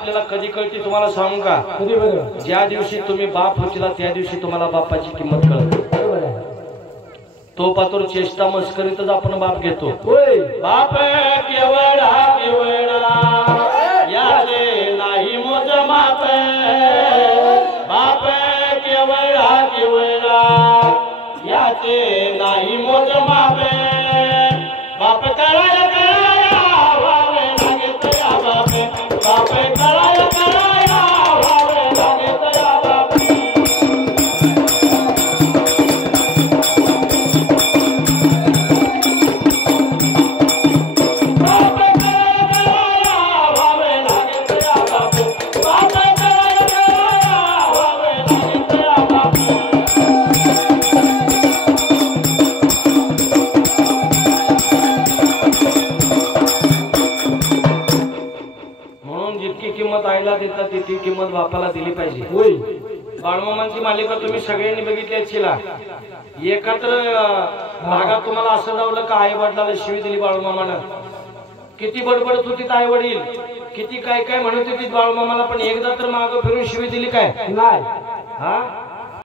आपल्याला कधी कळते तुम्हाला सांगू का? कधी बरं? ज्या दिवशी तुम्ही बाप होतीला त्या दिवशी तुम्हाला बापाची किंमत कळते. बरोबर आहे. तो पातूर चेष्टा मस्करीतच आपण बाप घेतो. होय. बाप केवळा याचे नाही मोज माप. बाप केवळा याचे नाही मोज माप. बाप कराया कराया व्हावे लागेत या बाप. बाप कराया कराया व्हावे लागेत या बाप. किंमत आईला देतात ती किंमत बापाला दिली पाहिजे. होय. बाळमामांची मालिका तुम्ही सगळ्यांनी बघितली असेल. एकत्र भागात तुम्हाला असं जावलं का आई वडिलाला शिवी दिली बाळमामानं. किती बडबडत होती आई वडील, किती काय काय म्हणत होती बाळमामाला, पण एकदा तर मागं फिरून शिवी दिली काय? नाही. हा